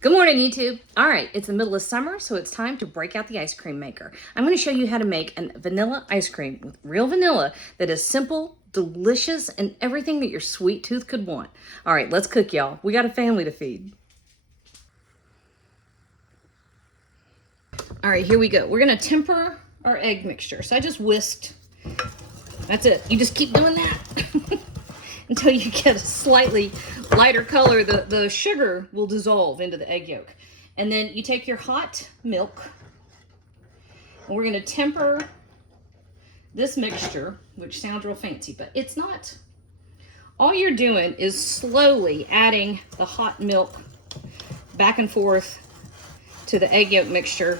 Good morning, YouTube. All right, it's the middle of summer, so it's time to break out the ice cream maker. I'm going to show you how to make a vanilla ice cream with real vanilla that is simple, delicious, and everything that your sweet tooth could want. All right, let's cook, y'all. We got a family to feed. All right, here we go. We're going to temper our egg mixture. So I just whisked. That's it. You just keep doing that until you get a slightly lighter color. The sugar will dissolve into the egg yolk. And then you take your hot milk, and we're going to temper this mixture, which sounds real fancy, but it's not. All you're doing is slowly adding the hot milk back and forth to the egg yolk mixture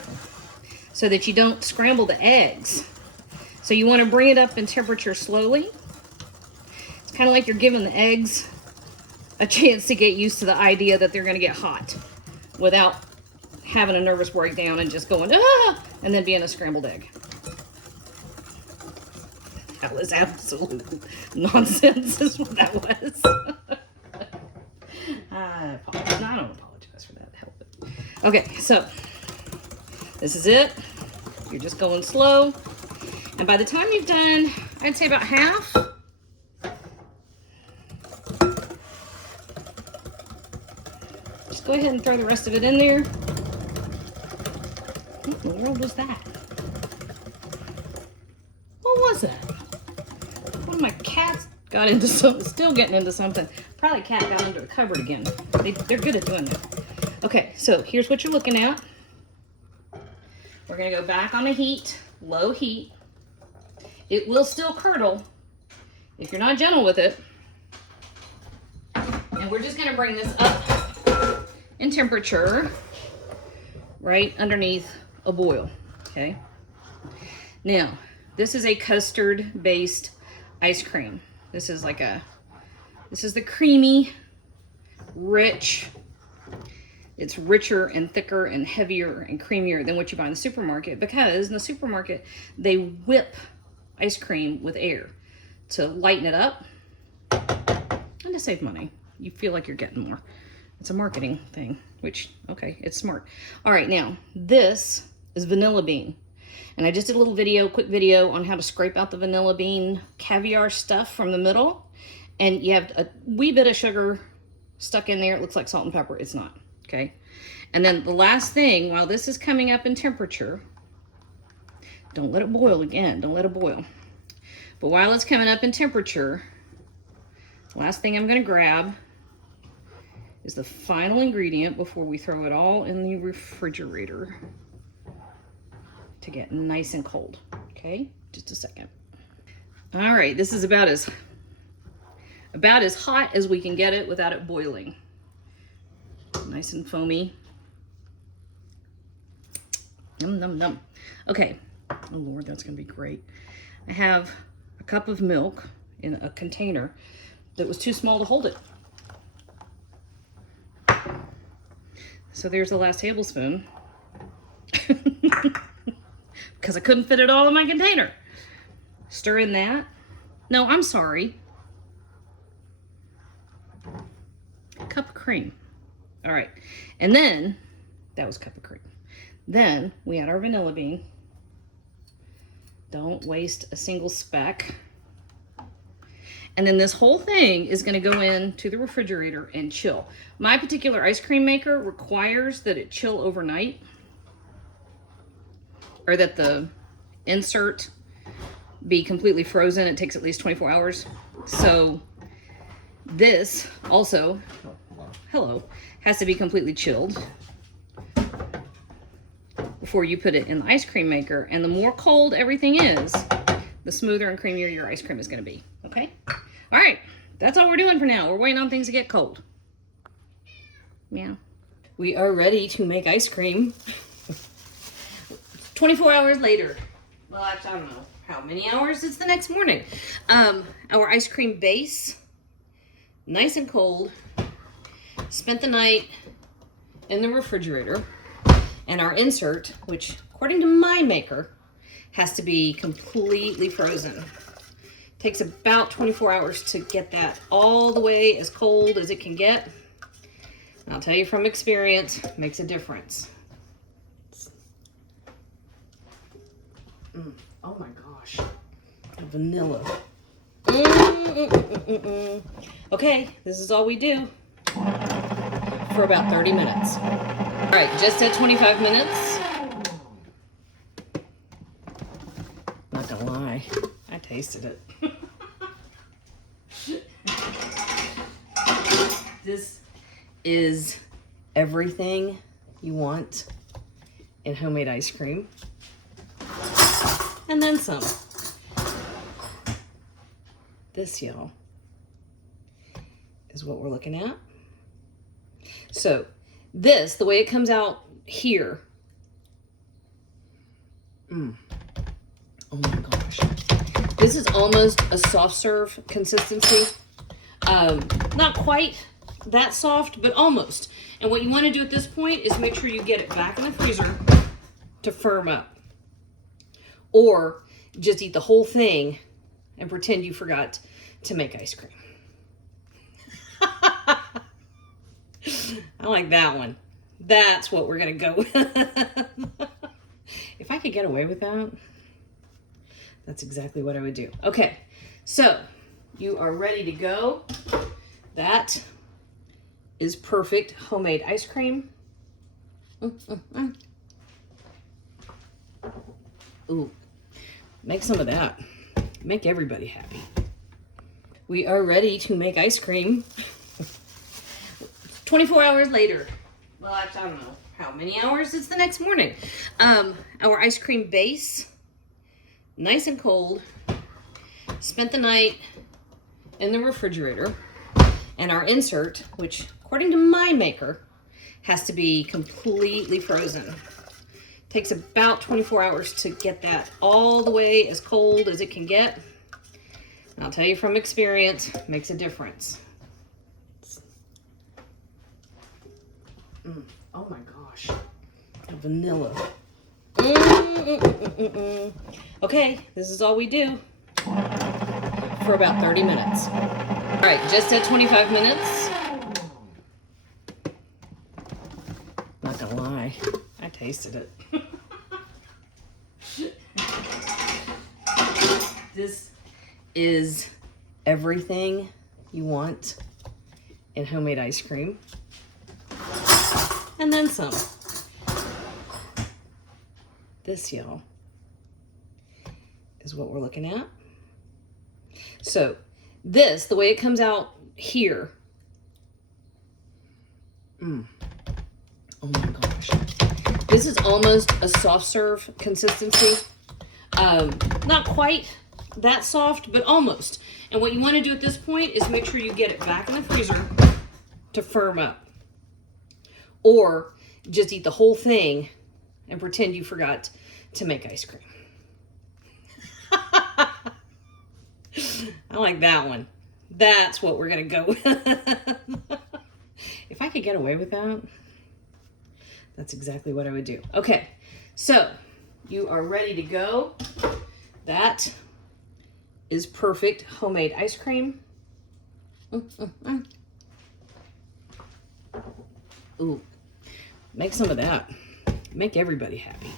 so that you don't scramble the eggs. So you want to bring it up in temperature slowly. It's kind of like you're giving the eggs a chance to get used to the idea that they're going to get hot without having a nervous breakdown and just going, ah, and then being a scrambled egg. That was absolute nonsense is what that was. I apologize. No, I don't apologize for that. Help it. Okay, so this is it. You're just going slow. And by the time you've done, I'd say about half, just go ahead and throw the rest of it in there. What in the world was that? What was that? One of my cats got into something, still getting into something. Probably a cat got into a cupboard again. They're good at doing that. Okay, so here's what you're looking at. We're gonna go back on the heat, low heat. It will still curdle if you're not gentle with it. And we're just gonna bring this up in temperature right underneath a boil, okay? Now, this is a custard-based ice cream. This is the creamy, rich. It's richer and thicker and heavier and creamier than what you buy in the supermarket, because in the supermarket, they whip ice cream with air to lighten it up and to save money. You feel like you're getting more. It's a marketing thing, which, okay, it's smart. All right, now, this is vanilla bean. And I just did a little video, quick video on how to scrape out the vanilla bean caviar stuff from the middle. And you have a wee bit of sugar stuck in there. It looks like salt and pepper. It's not, okay? And then the last thing, while this is coming up in temperature, don't let it boil again. Don't let it boil. But while it's coming up in temperature, last thing I'm going to grab is the final ingredient before we throw it all in the refrigerator to get nice and cold. Okay, just a second. All right, this is about as hot as we can get it without it boiling. Nice and foamy. Yum, yum, yum. Okay. Oh Lord, that's gonna be great. I have a cup of milk in a container that was too small to hold it. So there's the last tablespoon. Because I couldn't fit it all in my container. Stir in that. No, I'm sorry. Cup of cream. All right. And then, that was cup of cream. Then we add our vanilla bean. Don't waste a single speck. And then this whole thing is going to go into the refrigerator and chill. My particular ice cream maker requires that it chill overnight, or that the insert be completely frozen. It takes at least 24 hours. So this also, hello, has to be completely chilled before you put it in the ice cream maker. And the more cold everything is, the smoother and creamier your ice cream is going to be. Okay? All right. That's all we're doing for now. We're waiting on things to get cold. Meow. We are ready to make ice cream. 24 hours later. Well, actually, I don't know how many hours. It's the next morning. Our ice cream base, nice and cold. Spent the night in the refrigerator. And our insert, which according to my maker, has to be completely frozen. Takes about 24 hours to get that all the way as cold as it can get. I'll tell you from experience, makes a difference. Oh my gosh. Vanilla. Okay, this is all we do for about 30 minutes. All right, just at 25 minutes. Not gonna lie, I tasted it. This is everything you want in homemade ice cream. And then some. This, y'all, is what we're looking at. So this, the way it comes out here. Oh my gosh. This is almost a soft serve consistency. Not quite that soft, but almost. And what you want to do at this point is make sure you get it back in the freezer to firm up. Or just eat the whole thing and pretend you forgot to make ice cream. I like that one. That's what we're going to go with. If I could get away with that, that's exactly what I would do. Okay, so you are ready to go. That is perfect homemade ice cream. Ooh, make some of that. Make everybody happy. We are ready to make ice cream. 24 hours later. Well, actually, I don't know how many hours. It's the next morning. Our ice cream base, nice and cold. Spent the night in the refrigerator. And our insert, which according to my maker, has to be completely frozen. Takes about 24 hours to get that all the way as cold as it can get. And I'll tell you from experience, makes a difference. Oh my gosh. Vanilla. Okay, this is all we do for about 30 minutes. All right, just at 25 minutes. Not gonna lie, I tasted it. This is everything you want in homemade ice cream. And then some. This, y'all, is what we're looking at. So this, the way it comes out here. Oh my gosh. This is almost a soft serve consistency. Not quite that soft, but almost. And what you want to do at this point is make sure you get it back in the freezer to firm up. Or just eat the whole thing and pretend you forgot to make ice cream. I like that one. That's what we're going to go with. If I could get away with that, that's exactly what I would do. Okay, so you are ready to go. That is perfect homemade ice cream. Ooh, make some of that. Make everybody happy.